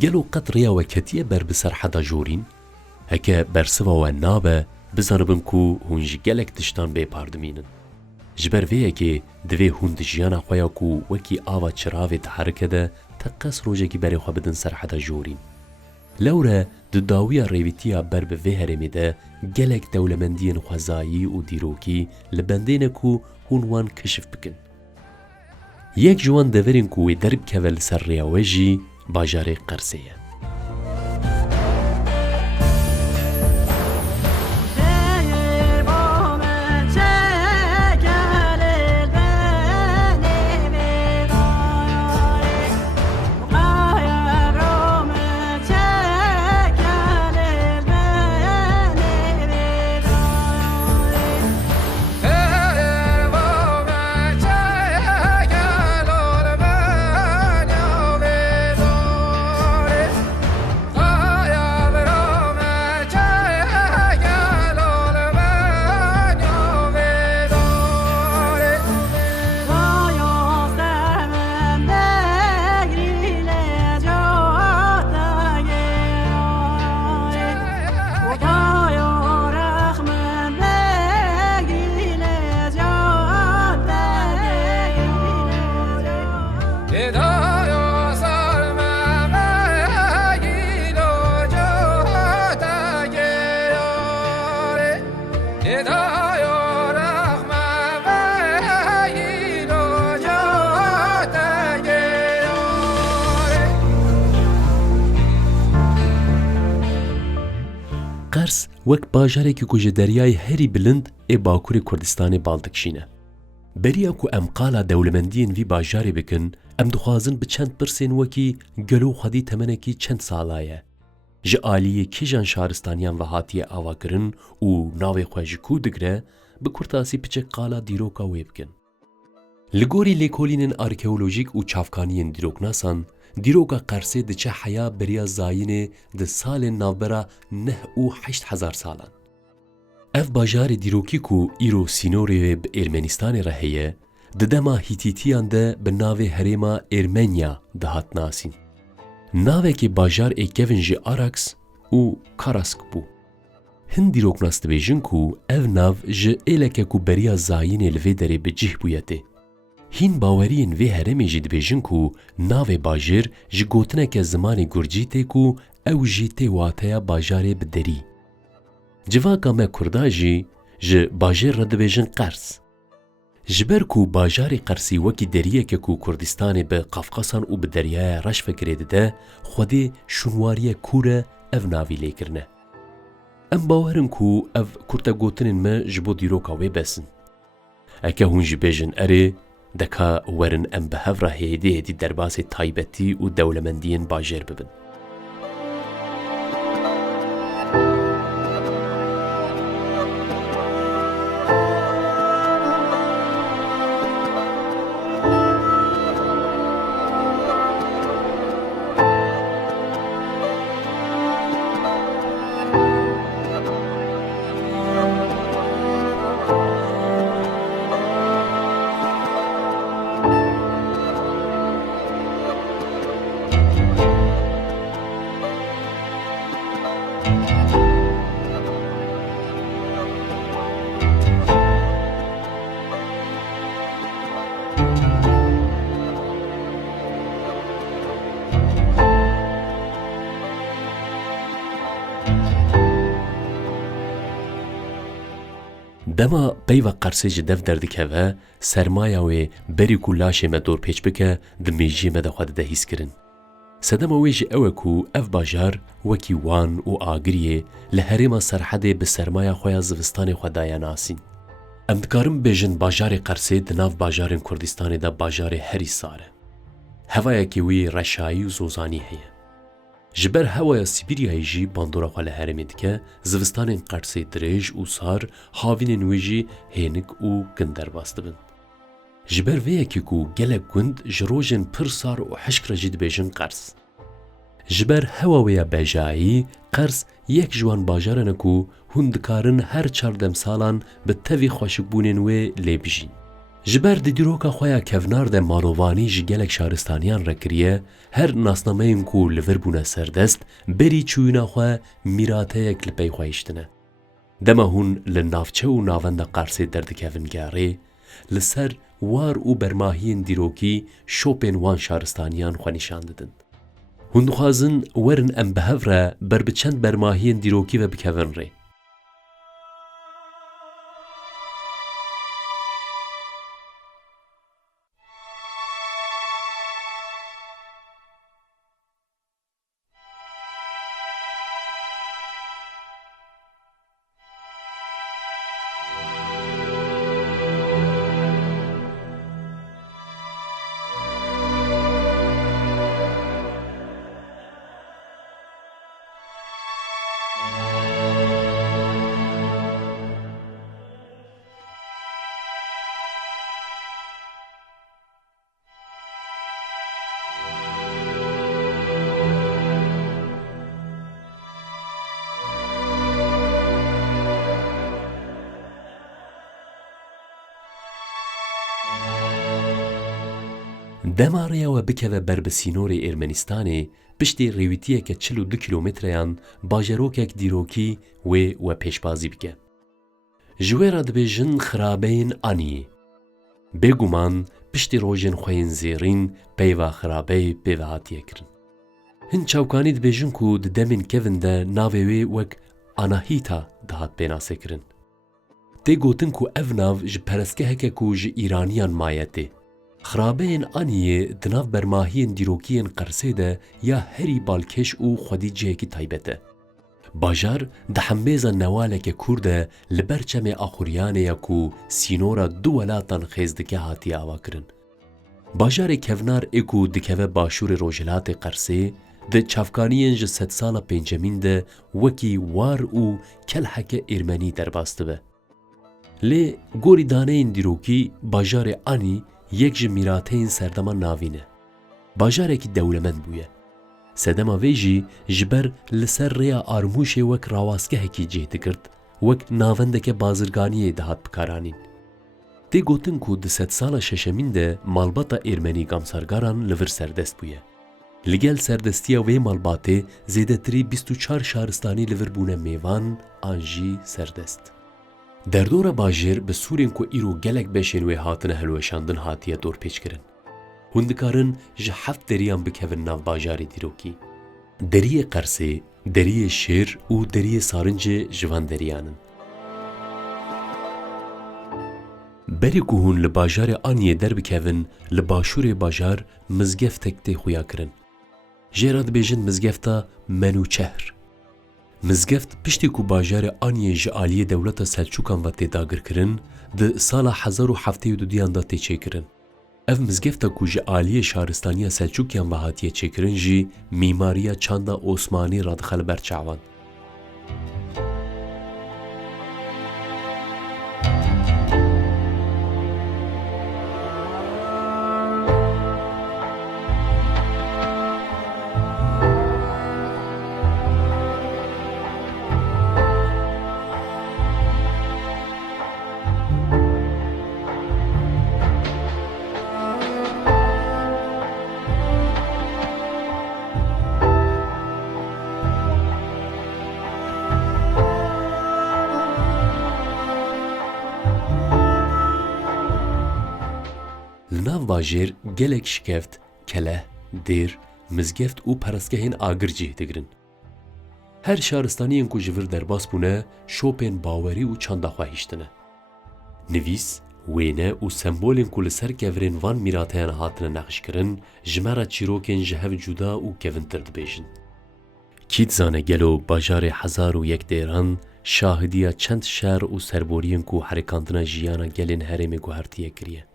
گلو قد ریاوکتیه بر بسر حدا جورین هکه برسوا و نابه بزنبن کو هونج گلک تشتان بی پاردمینن. جبر ویه که دوی هوند جیانا خویا کو وکی آوا چراوی تحرکه ده تقص روژه کی بری خواه بدن سر حدا جورین. لوره داوی ریویتیا بر به وی هرمی ده گلک دولمندین خوزایی و دیروکی لبندین کو هونوان کشف بکن. یک جوان دورین کوی درب کول سر ریاوجی باجار قرسیه. قرس وەک باژارێکی کو ji deryayê herî bilind ê Bakurê Kurdistanê baldikşîne. Beriya ku em qala dewlemendiyên vî bajarê bikin, em dixwazin bi çend pirsên wekî gelo xwedî temenekî çend sala ye. Ji aliyê kîjan şaristaniyan ve hatiye avakirin û navê xwe ji ku digre, bi kurtasî piçek qala dîroka wê bikin. Li gorî lêkolînên arkeolojîk û çavkaniyên dîroknasan, dîroka Qersê diçe heya beriya zayînê di salên navbera 9 û 8000 salan. Ev bajarê dîrokî ku îro Sînorê bi Ermenistanê re heye, di dema Hîtîtiyan de bi navê herêma Ermenya dihat nasîn. Navekê bajar ê kevin ji Araks û Karask bû. Hin dîroknas dibêjin ku ev nav ji êleke ku beriya zayînê li vê derê bi cih bûye tê. Hîn baweriyên vê herêmê jî dibêjin ku navê bajêr ji gotineke zimanê Gurcî tê ku ew jî tê wateya bajarê bi derî. Civaka me Kurda jî ji bajêr re dibêjin Qers. Ji ber ku bajarê Qersî wekî deriyeke ku Kurdistanê bi Qafqasan û bi deryaya reş fikirê dide, Xwedê şûnwariyê kûr ev navî lêkirine. Em bawerin ku ev kurtegotinên me ji bo dîroka wê besin. Eke hûn jî bêjin erê, deka werin em bi hev re hêdî hêdî derbasê taybetî û dewlemendiyên bajêr bibin. Dema peyva Qersê ji dev derdikeve, sermaya wê berî ku laşê me dorpêç bike, di mêjiyê me de xwe dide hîskirin. Sedema wê jî ew e ku ev bajar wekî Wan û Agiriyê li herêma Serhedê bi sermaya xwe ya zivistanê xwe daye nasîn. Em dikarin bêjin bajarê Qersê di nav bajarên Kurdistanê de bajarê herî sar e. Hevayekî wî reşayî û zozanî heye. Ji ber hewaya Sîbiryayê jî bandora xwe li herêmê dike, zivistanên Qersê dirêj û sar, havînên wê jî hênik û kin derbas dibin. Ji ber vê yekî ku gelek gund ji rojên pir sar û hişk re jî dibêjin Qers. Ji ber hewa wê ya bejayî, Qers yek ji wan bajaran e ku hûn dikarin her 4 salan bi tevî xweşikbûnên wê lê bijîn. ji ber di dîroka xwe ya kevnar de malovanî ji gelek şaristaniyan re kiriye, her nasnameyên ku li vir bûne serdest, berî çûyîna xwe mîrateyek li pey xwe hîştine. Dema hûn li navçe û navenda Qarsê derdikevin gerê, li ser war û bermahiyên dîrokî şopên wan şaristaniyan xwe nîşan didin. Hûn dixwazin werin em bi hev re ber bi çend bermahiyên dîrokî ve bikevin rê. Dema rêya we bikeve ber bi sînorê Ermenistanê piştî rêwîtiyeke 42 kîlometreyan bajarokek dîrokî wê we pêşbazî bike. Ji wê re dibêjin xirabeyên Aniyê. Bêguman piştî rojên xwe yên zêrîn peyva xirabeyê pêve hatiye kirin. Hin çawkanî dibêjin ku di demên kevin de navê wê wek Anahîta dihat pênasekirin. Tê gotin ku ev nav ji perestgeheke ku ji Îraniyan maye tê. Xirabeyên Aniyê di nav bermahiyên dîrokiyên Qersê de ya herî balkêş û xwedî cihekî taybet e. Bajar di hembêza newaleke Kurd e li ber çemê Axuriyanê ye ku sînora du welatan xêz dike hatiye avakirin. Bajarê kevnar ê ku dikeve başûrê Rojhilatê Qersê, di çavkaniyên ji sedsala pêncemîn de wekî war û kelheke Ermenî derbas dibe. Lê gorî daneyên dîrokî, bajarê Anî yek ji mîrateyên serdema navîn e. Bajarekî dewlemend bûye. Sedema wê jî ji ber li ser rêya armûşê wek rawastgehekî cih dikirt, wek navendeke bazirganiyê dihat bikaranîn. Tê gotin ku di sedsala şeşemîn de malbata Ermenî gamsargaran li vir serdest bûye. Li gel serdestiya wê malbatê zêdetirî 24 şaristanî li vir bûne mêvan an jî serdest. Derdora bajêr bi sûrên ku îro gelek beşên wê hatine helweşandin hatiye dorpêçkirin. Hûn dikarin ji heft deriyan bikevin nav bajarê dîrokî. Deriyê Qersê, deriyê Şêr û deriyê Sarincê ji van deriyan in. Berê ku hûn li bajarê Aniyê derbikevin, li başûrê bajar mizgeftek tê xuya kirin. Jê re dibêjin mizgefta Menûçehr. Mizgeft piştî ku bajarê Aniyê ji aliyê dewleta Selçûkan ve tê dagirkirin, di sala 1702 da tê çêkirin. Ev mizgefta ku ji aliyê şaristaniya Selçûkiyan ve hatiye çêkirin jî mîmariya çanda Osmanî radixe li ber çavan. Li nav bajêr gelek şikeft, keleh, dêr, mizgeft û perestgehên agir cih digirin. Her şaristaniyên ku ji vir derbas bûne, şopên bawerî û çanda xwe hîştine. Nivîs, wêne û sembolên ku li ser kevirên van mîrateyan hatine nexşkirin, ji me re çîrokên ji hev cuda û kevintir dibêjin. Kî dizane gelo bajarê hezar û yek dêran, şahidiya çend şer û serboriyên ku herêkandina jiyana gelên herêmê guhertiye kiriye.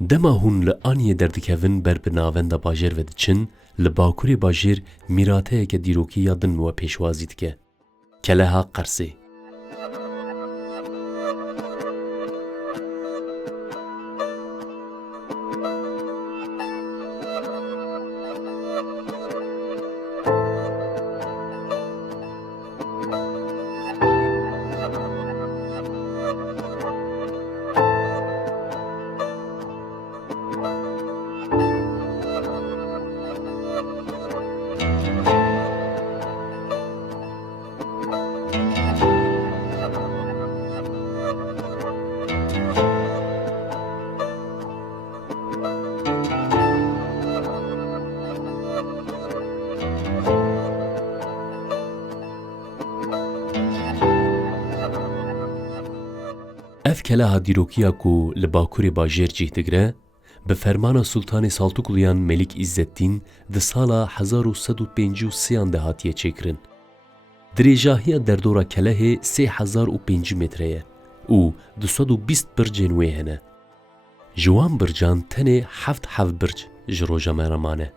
Dema hûn li Aniyê derdikevin ber bi navenda bajêr ve diçin, li bakurê bajêr mîrateyeke dîrokî ya din we pêşwazî dike. Keleha Qersê. اف کلاها دیروکیا کو لباکوری باجیر جیه دگره به فرمان سلطان سالتوکلیان ملک عزالدین د سالا 1153 ده هاتیه چکرن. دریجاهی در دورا کلاه 3005 متره او 220 برجین وی هنه. جوان برجان تنه 7 برج جروجا مرمانه.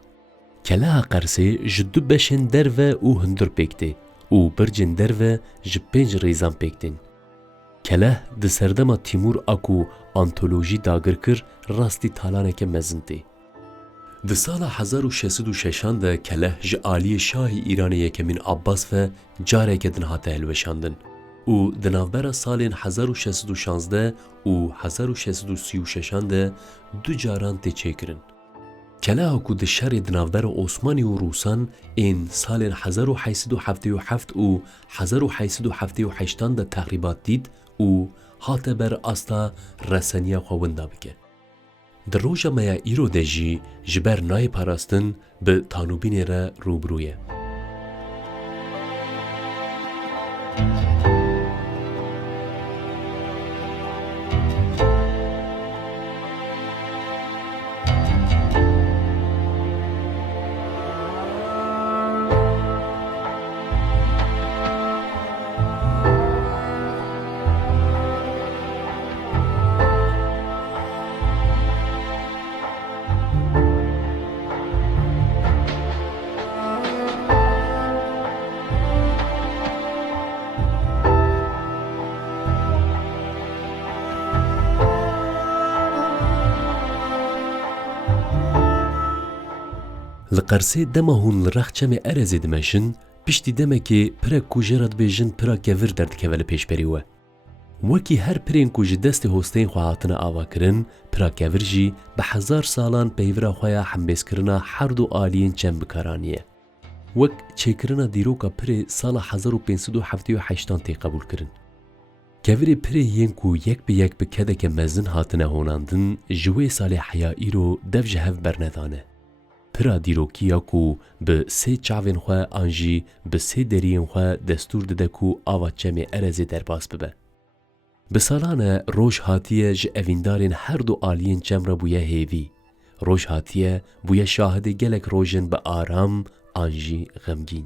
کلاه قرصه جدو بشن دروه او هندر پکته او برجن دروه جپنج ریزان پکتین. کلاه د سردما تیمور اکو آنتولوژی داگر کر راستی تالانه که مزنتی. د سال 1606 ده کلاه جعالی شاه ایران یکمین عباس و جاره که دنهاته هلوشاندن. او دنافبر سالین 1616 و 1636 ده دو جاران تی چکرن. کلاه اکو د شر دنافبر عثمانی و روسان این سالین 1877 و 1878 ده تقریبات دید و هاته بر استا رسنیا خووندا بکه. در روژا میا ایرو دجی جبر نای پاراستن به تانوبین را روبرویه. لقرسه دما هون لرخ چم ارزی دمشن پشتی دمه که پرا کوجرات بیجن پرا کور درد کول پیش بریوه. وکی هر پرین کوج دست هستین خواهاتنا آوا کرن پرا کور جی به 1000 سالان پیورا خوایا حمبیس کرنا هر دو آلین چم بکارانیه. وک چه کرنا دیروکا پر سال 1578 تی قبول کرن. کوری پر ین کو یک به یک بکده که مزن هاتنه هوناندن جوی سال حیائی رو دف جهف برندانه. پرا دیروکیا کو به سه چاوین خواه آنجی به سه درین خواه دستور دده کو آوا چمی ارزی در باس ببه. به سالانه روش هاتیه ج اویندارین هر دو آلین چم را بویه هیوی. روش هاتیه بویه شاهد گلک روژن به آرام آنجی غمگین.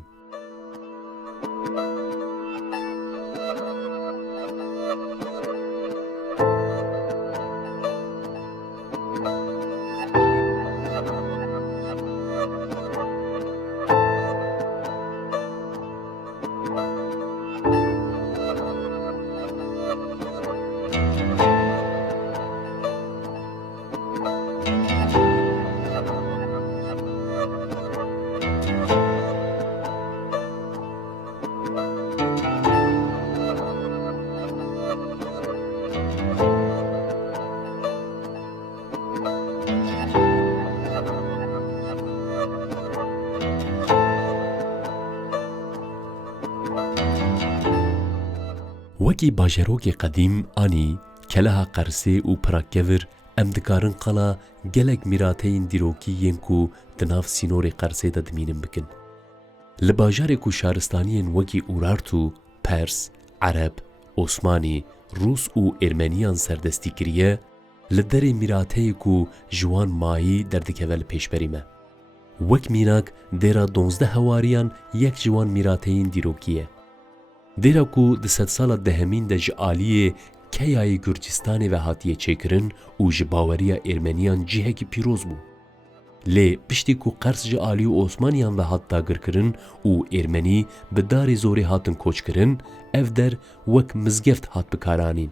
وکی باجروکی قدیم آنی کلها قرصه و پراکور ام دکارن قلا گلک میراتین دیروکی ینکو دناف سینور قرصه دا دمینم بکن. لباجار کو شارستانین وکی اورارتو، پرس، عرب، عثمانی، روس و ارمنیان سردستی کریه لدر میراته کو جوان مایی دردکول پیش بریمه. وک میناک دیرا 12 هواریان یک جوان میراتین دیروکیه. دیرا کو د 100 سال دهمین د جعالی کیای گرجستان و هاتیه چکرن و جباوریا ارمنیان جیه کی پیروز بو. لی پشتی کو قرص جعالی و عثمانیان و هات داگر کرن و ارمنی به داری زوری هاتن کوچ کرن اف در وک مزگفت هات بکارانین.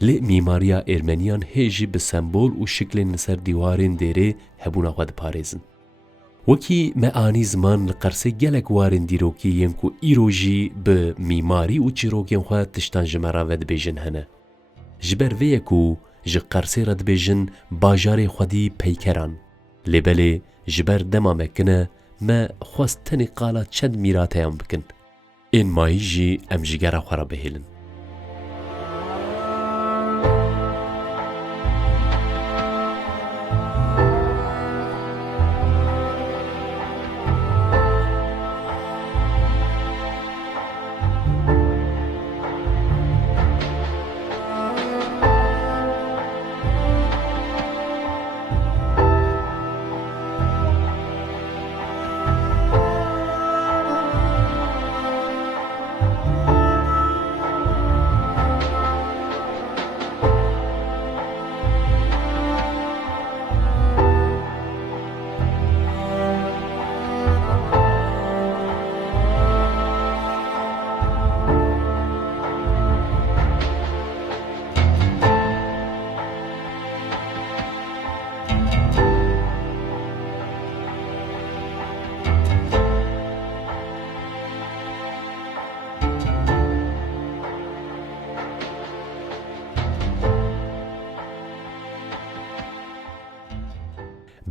لی میماریا ارمنیان هیجی به سمبول و شکل نسر دیوارین دیره هبونا خود پارزن. وکی معانی زمان لقرصه گلک وارن دیروکی ینکو ایروژی به میماری و چیروکین خواه تشتان جمرا ود بیجن هنه. جبر ویکو ج قرصه رد بیجن باجار خودی پیکران. لبله جبر دما مکنه ما خواست تنی قالا چند میراته هم بکن. این مایی جی ام جگره خورا بهیلن.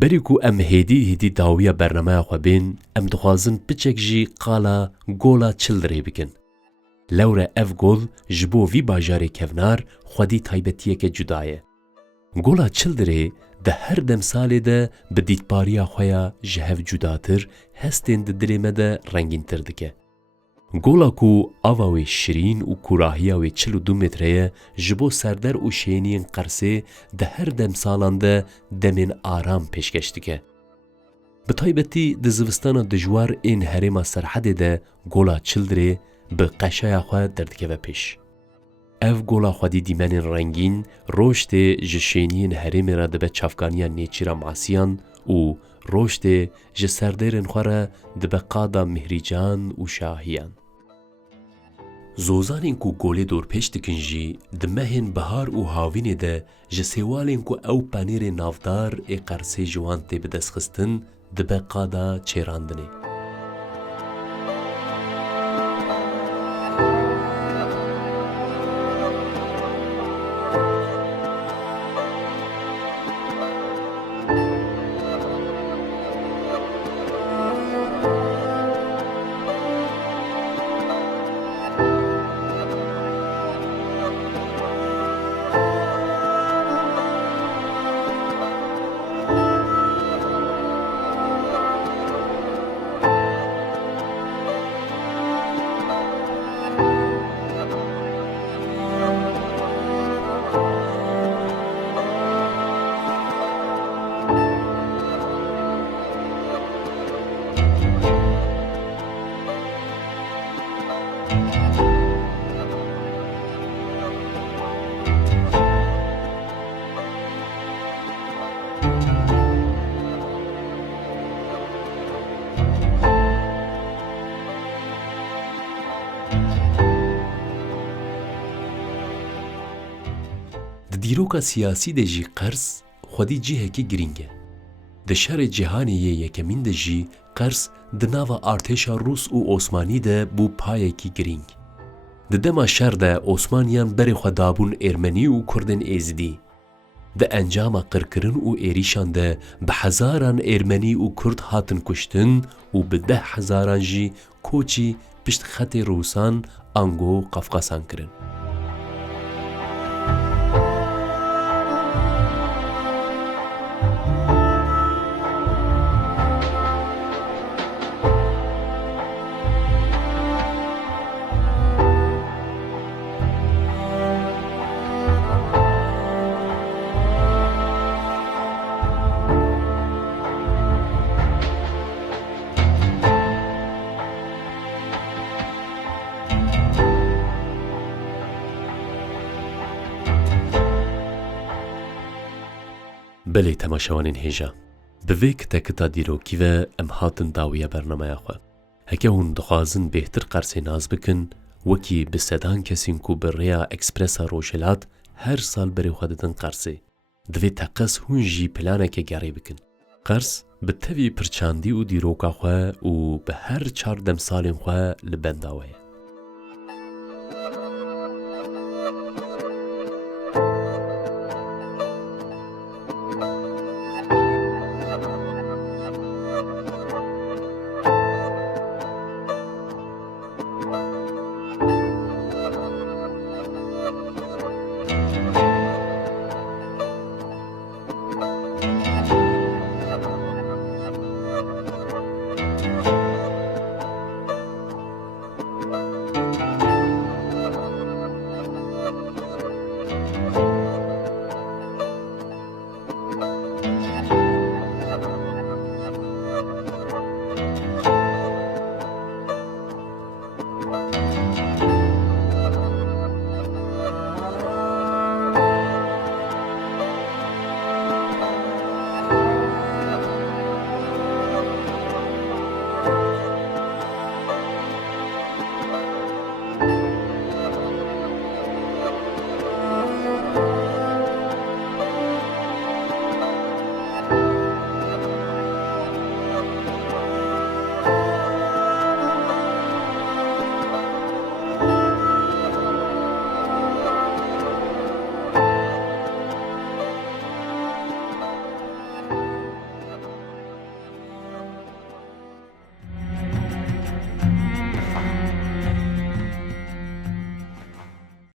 بەری ku em hêdî dawiya bernameya xwe bên em dixwazin piçek jî qala gola çildirê bikin. Lewre ev gol ji bo vî bajarê kevnar xwedî taybetiyeke cuda ye. Gola çildirê di her demsalê de bi dîtbariya xwe ya ji hev cudatir, hestên di dilê me de rengîntir dike. Gola ku ava wê şirîn û kurahiya wê 42 metre ye ji bo serder û şêniyên Qersê di her demsalan de demên aram pêşkeş dike. Bi taybetî di zivistana dijwar ên herêma Serhedê de gola çildirê bi qeşeya xwe derdikeve pêş. Ev gola xwedî dîmenên rengîn roştê ji şêniyên herêmê re dibe çavkaniya nêçîra masiyan û roştê ji serderên xwe re dibe qada mihrîcan û şahiyan. Zozanên ku golê dorpêş dikin jî di mehên bihar û havînê de ji sêwalên ku ew penêrê navdar ê Qersê ji wan tê bidestxistin dibe qada çêrandinê. Dîroka siyasî de jî Qers xwedî cihekî giring e. Di şerê cîhanê yê yekemîn de jî Qers di nava artêşa Rûs û Osmanî de bû payekî giring. Di dema şer de Osmaniyan berê xwe dabûn Êrmenî û Kurdên Êzidî. Di encama qirkirin û êrîşan de bi hezaran Êrmenî û Kurd hatin kuştin û bi 10 hezaran jî koçî pişt xetê Rûsan ango Qafqasan kirin. Belê temaşewanên hêja. Bi vê kitekita dîrokî ve em hatin dawiya bernameya xwe. Heke hûn dixwazin bêhtir Qersê naz bikin, wekî bi sedan kesên ku bi rêya ekspresa Rojhilat her sal berê xwe didin Qersê. Divê teqes hûn jî planeke gerê bikin. Qers bi tevî pirçandî û dîroka xwe û bi her 4 demsalên xwe li benda we ye.